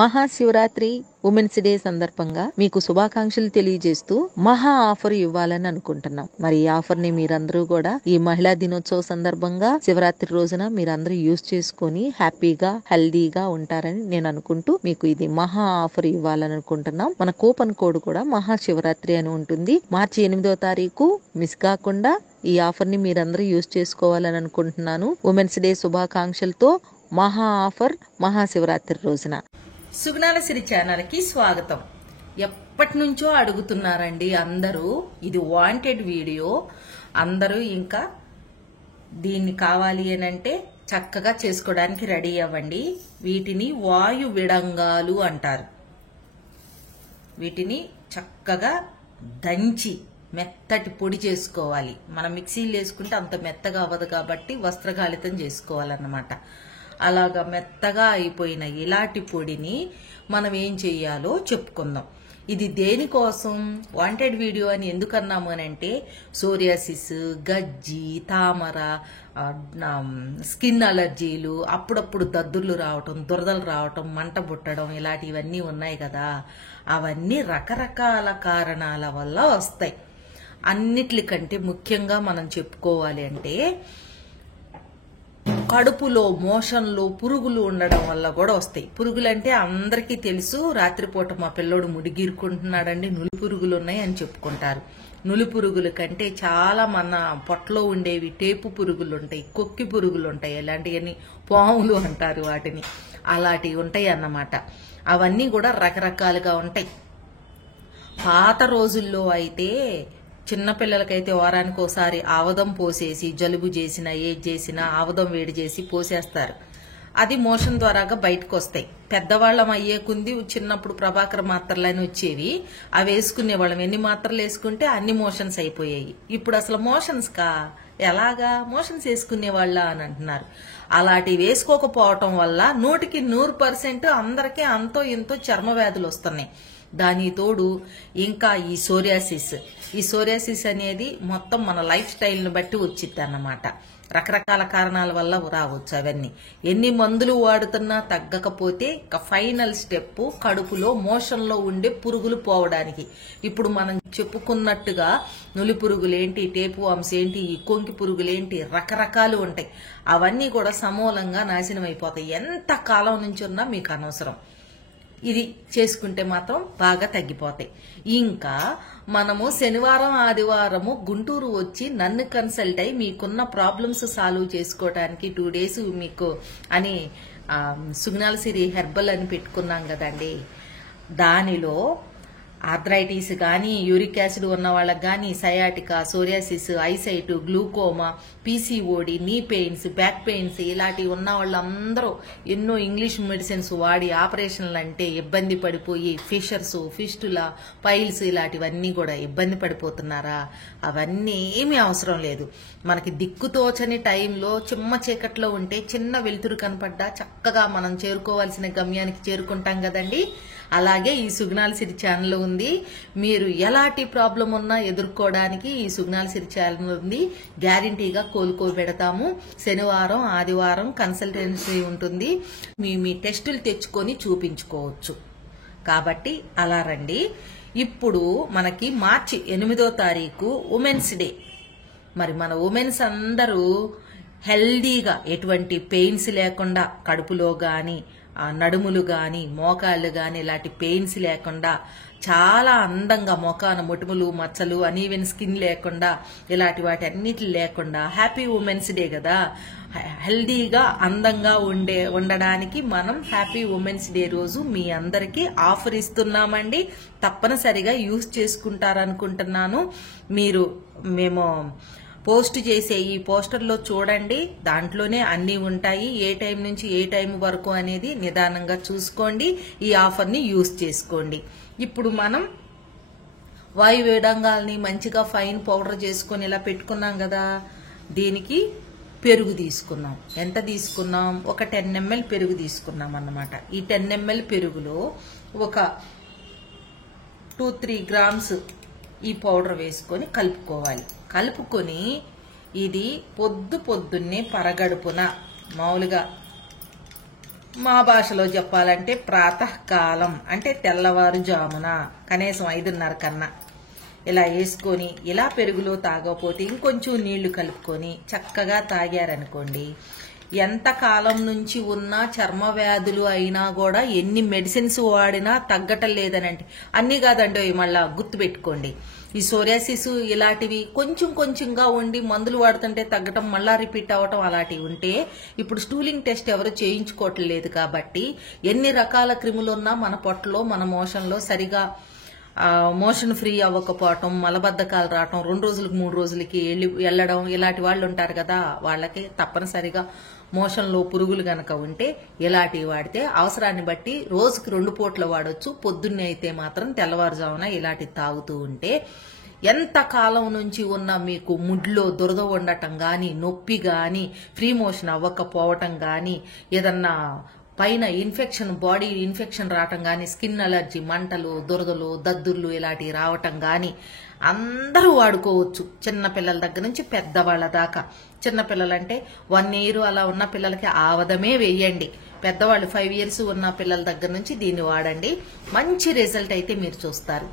Mahashivratri women's day సందర్భంగా మీకు శుభాకాంక్షలు తెలియజేస్తూ మహా ఆఫర్ ఇవ్వాలని అనుకుంటున్నాం. మరి ఈ ఆఫర్ ని మీరందరూ కూడా ఈ మహిళా దినోత్సవ సందర్భంగా శివరాత్రి రోజున మీరందరూ యూజ్ చేసుకొని హ్యాపీగా హెల్దీగా ఉంటారని నేను అనుకుంటూ మీకు ఇది మహా ఆఫర్ ఇవ్వాలని అనుకుంటున్నాం. మన కూపన్ కోడ్ కూడా మహాశివరాత్రి అని ఉంటుంది. మార్చి 8వ తారీఖు మిస్ కాకుండా ఈ ఆఫర్ ని మీరందరూ యూజ్ చేసుకోవాలని అనుకుంటున్నాను. ఉమెన్స్ డే శుభాకాంక్షలతో మహా ఆఫర్ మహాశివరాత్రి రోజున. సుగుణాల సిరి ఛానల్ కి స్వాగతం. ఎప్పటి నుంచో అడుగుతున్నారండి అందరూ, ఇది వాంటెడ్ వీడియో. అందరూ ఇంకా దీన్ని కావాలి అని అంటే చక్కగా చేసుకోవడానికి రెడీ అవ్వండి. వీటిని వాయు విడంగాలు అంటారు. వీటిని చక్కగా దంచి మెత్తటి పొడి చేసుకోవాలి. మనం మిక్సీలు వేసుకుంటే అంత మెత్తగా అవ్వదు కాబట్టి వస్త్రగాళితం చేసుకోవాలన్నమాట. అలాగా మెత్తగా అయిపోయిన ఇలాంటి పొడిని మనం ఏం చెయ్యాలో చెప్పుకుందాం. ఇది దేనికోసం వాంటెడ్ వీడియో అని ఎందుకన్నాము అని అంటే, సోరియాసిస్, గజ్జి, తామర, స్కిన్ అలర్జీలు, అప్పుడప్పుడు దద్దుర్లు రావటం, దురదలు రావటం, మంట పుట్టడం, ఇలాంటివన్నీ ఉన్నాయి కదా. అవన్నీ రకరకాల కారణాల వల్ల వస్తాయి. అన్నిటికంటే ముఖ్యంగా మనం చెప్పుకోవాలి అంటే, కడుపులో మోషన్లో పురుగులు ఉండడం వల్ల కూడా వస్తాయి. పురుగులు అంటే అందరికీ తెలుసు. రాత్రిపూట మా పిల్లోడు ముడిగీరుకుంటున్నాడండి, నులి పురుగులు ఉన్నాయి అని చెప్పుకుంటారు. నులి పురుగుల కంటే చాలా మన పొట్టలో ఉండేవి టేపు పురుగులు ఉంటాయి, కొక్కి పురుగులు ఉంటాయి, ఇలాంటివన్నీ పాములు అంటారు వాటిని. అలాంటివి ఉంటాయి అన్నమాట. అవన్నీ కూడా రకరకాలుగా ఉంటాయి. పాత రోజుల్లో అయితే చిన్నపిల్లలకైతే వారానికి ఒకసారి ఆవదం పోసేసి జలుబు చేసినా ఏది చేసినా ఆవదం వేడి చేసి పోసేస్తారు. అది మోషన్ ద్వారాగా బయటకు వస్తాయి. పెద్దవాళ్ళం అయ్యే కుంది చిన్నప్పుడు ప్రభాకర మాత్రలని వచ్చేవి, అవి వేసుకునే వాళ్ళం. ఎన్ని మాత్రలు వేసుకుంటే అన్ని మోషన్స్ అయిపోయాయి. ఇప్పుడు అసలు మోషన్స్ ఎలాగా మోషన్స్ వేసుకునే వాళ్ళ అని అంటున్నారు. అలాంటివి వేసుకోకపోవటం వల్ల 100% అందరికీ అంతో ఇంతో చర్మ వ్యాధులు వస్తున్నాయి. దాని తోడు ఇంకా ఈ సోరియాసిస్ అనేది మొత్తం మన లైఫ్ స్టైల్ని బట్టి వచ్చింది అన్నమాట. రకరకాల కారణాల వల్ల రావచ్చు. అవన్నీ ఎన్ని మందులు వాడుతున్నా తగ్గకపోతే ఫైనల్ స్టెప్ కడుపులో మోషన్లో ఉండే పురుగులు పోవడానికి. ఇప్పుడు మనం చెప్పుకున్నట్టుగా నులి పురుగులేంటి, టేపు వామ్స్ ఏంటి, ఈ కొంకి పురుగులేంటి, రకరకాలు ఉంటాయి. అవన్నీ కూడా సమూలంగా నాశనం అయిపోతాయి. ఎంత కాలం నుంచి ఉన్నా మీకు అనవసరం. ఇది చేసుకుంటే మాత్రం బాగా తగ్గిపోతాయి. ఇంకా మనము శనివారం ఆదివారము గుంటూరు వచ్చి నన్ను కన్సల్ట్ అయ్యి మీకున్న ప్రాబ్లమ్స్ సాల్వ్ చేసుకోవడానికి 2 days మీకు అని సుగుణాల సిరి హెర్బల్ అని పెట్టుకున్నాం కదండి. దానిలో ఆర్థరైటిస్ కానీ, యూరిక్ యాసిడ్ ఉన్న వాళ్ళకి కానీ, sciatica, psoriasis, eyesight, glaucoma, PCOD, నీ పెయిన్స్, బ్యాక్ పెయిన్స్ ఇలాంటివి ఉన్న వాళ్ళందరూ ఎన్నో ఇంగ్లీష్ మెడిసిన్స్ వాడి ఆపరేషన్లు అంటే ఇబ్బంది పడిపోయి ఫిషర్స్, ఫిస్టులా, పైల్స్ ఇలాంటివన్నీ కూడా ఇబ్బంది పడిపోతున్నారా? అవన్నీ ఏమీ అవసరం లేదు. మనకి దిక్కుతోచని టైంలో చిమ్మ చీకట్లో ఉంటే చిన్న వెలుతురు కనపడ్డా చక్కగా మనం చేరుకోవాల్సిన గమ్యానికి చేరుకుంటాం కదండి. అలాగే ఈ సుగుణాల సిరి ఛానల్ ఉంది. మీరు ఎలాంటి ప్రాబ్లం ఉన్నా ఎదుర్కోవడానికి ఈ సుగుణాల సిరి ఛానల్ ఉంది. గ్యారంటీగా కోలుకోబెడతాము. శనివారం ఆదివారం కన్సల్టెన్సీ ఉంటుంది. మీ టెస్టులు తెచ్చుకొని చూపించుకోవచ్చు. కాబట్టి అలా రండి. ఇప్పుడు మనకి మార్చి 8వ తారీఖు ఉమెన్స్ డే. మరి మన ఉమెన్స్ అందరూ హెల్దీగా ఎటువంటి పెయిన్స్ లేకుండా కడుపులో గాని, నడుములు గాని, మోకాళ్ళు గాని ఇలాంటి పెయిన్స్ లేకుండా చాలా అందంగా మొఖాన మొటిములు, మచ్చలు, అనీవెన్ స్కిన్ లేకుండా ఇలాంటి వాటి అన్నిటి లేకుండా హ్యాపీ ఉమెన్స్ డే కదా, హెల్దీగా అందంగా ఉండడానికి మనం హ్యాపీ ఉమెన్స్ డే రోజు మీ అందరికీ ఆఫర్ ఇస్తున్నామండి. తప్పనిసరిగా యూజ్ చేసుకుంటారనుకుంటున్నాను. మేము పోస్ట్ చేసే ఈ పోస్టర్లో చూడండి, దాంట్లోనే అన్నీ ఉంటాయి. ఏ టైం నుంచి ఏ టైం వరకు అనేది నిదానంగా చూసుకోండి. ఈ ఆఫర్ని యూజ్ చేసుకోండి. ఇప్పుడు మనం వాయు వేడంగాల్ని మంచిగా ఫైన్ పౌడర్ చేసుకొని ఇలా పెట్టుకున్నాం కదా. దీనికి పెరుగు తీసుకున్నాం. ఎంత తీసుకున్నాం? ఒక 10 ml పెరుగు తీసుకున్నాం అన్నమాట. ఈ 10 ml పెరుగులో ఒక 2-3 grams ఈ పౌడర్ వేసుకొని కలుపుకోవాలి. కలుపుకొని ఇది పొద్దున్నే పరగడుపున మామూలుగా మా భాషలో చెప్పాలంటే ప్రాతకాలం అంటే తెల్లవారుజామున కనీసం 5:30 కన్నా ఇలా వేసుకొని ఇలా పెరుగులో తాగకపోతే ఇంకొంచెం నీళ్లు కలుపుకొని చక్కగా తాగారనుకోండి, ఎంత కాలం నుంచి ఉన్న చర్మ వ్యాధులు అయినా కూడా ఎన్ని మెడిసిన్స్ వాడినా తగ్గటం లేదనంటే అన్నీ కాదండి, మళ్ళా గుర్తుపెట్టుకోండి. ఈ సోరియాసిస్ ఇలాంటివి కొంచెం కొంచెంగా ఉండి మందులు వాడుతుంటే తగ్గటం మళ్ళా రిపీట్ అవ్వటం అలాంటివి ఉంటే ఇప్పుడు స్టూలింగ్ టెస్ట్ ఎవరు చేయించుకోవట్లేదు. కాబట్టి ఎన్ని రకాల క్రిములు ఉన్నా మన పొట్టలో మన మోషన్లో సరిగా మోషన్ ఫ్రీ అవ్వకపోవటం, మలబద్ధకాలు రావటం, 2 రోజులకు 3 రోజులకి వెళ్ళడం ఇలాంటి వాళ్ళు ఉంటారు కదా, వాళ్ళకి తప్పనిసరిగా మోషన్లో పురుగులు గనక ఉంటే ఇలాంటివి వాడితే అవసరాన్ని బట్టి రోజుకి 2 పూట్ల వాడొచ్చు. పొద్దున్నే అయితే మాత్రం తెల్లవారుజామున ఇలాంటివి తాగుతూ ఉంటే ఎంత కాలం నుంచి ఉన్న మీకు ముడ్లో దురద ఉండటం గాని, నొప్పి గాని, ఫ్రీ మోషన్ అవ్వకపోవటం గాని, ఏదన్నా పైన ఇన్ఫెక్షన్, బాడీ ఇన్ఫెక్షన్ రావటం గాని, స్కిన్ అలర్జీ, మంటలు, దురదలు, దద్దుర్లు ఇలాంటివి రావటం గాని అందరూ వాడుకోవచ్చు. చిన్న పిల్లల దగ్గర నుంచి పెద్దవాళ్ళ దాకా. చిన్న పిల్లలంటే 1 year అలా ఉన్న పిల్లలకి ఆవదమే వేయండి. పెద్దవాళ్ళు 5 years ఉన్న పిల్లల దగ్గర నుంచి దీన్ని వాడండి. మంచి రిజల్ట్ అయితే మీరు చూస్తారు.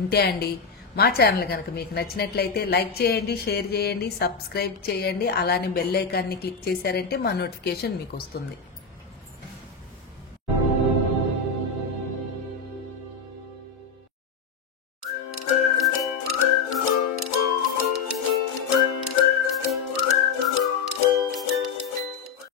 ఇంతే అండి. మా ఛానల్ కనుక మీకు నచ్చినట్లయితే లైక్ చేయండి, షేర్ చేయండి, సబ్స్క్రైబ్ చేయండి. అలానే బెల్ ఐకాన్ని క్లిక్ చేశారంటే మా నోటిఫికేషన్ మీకు వస్తుంది.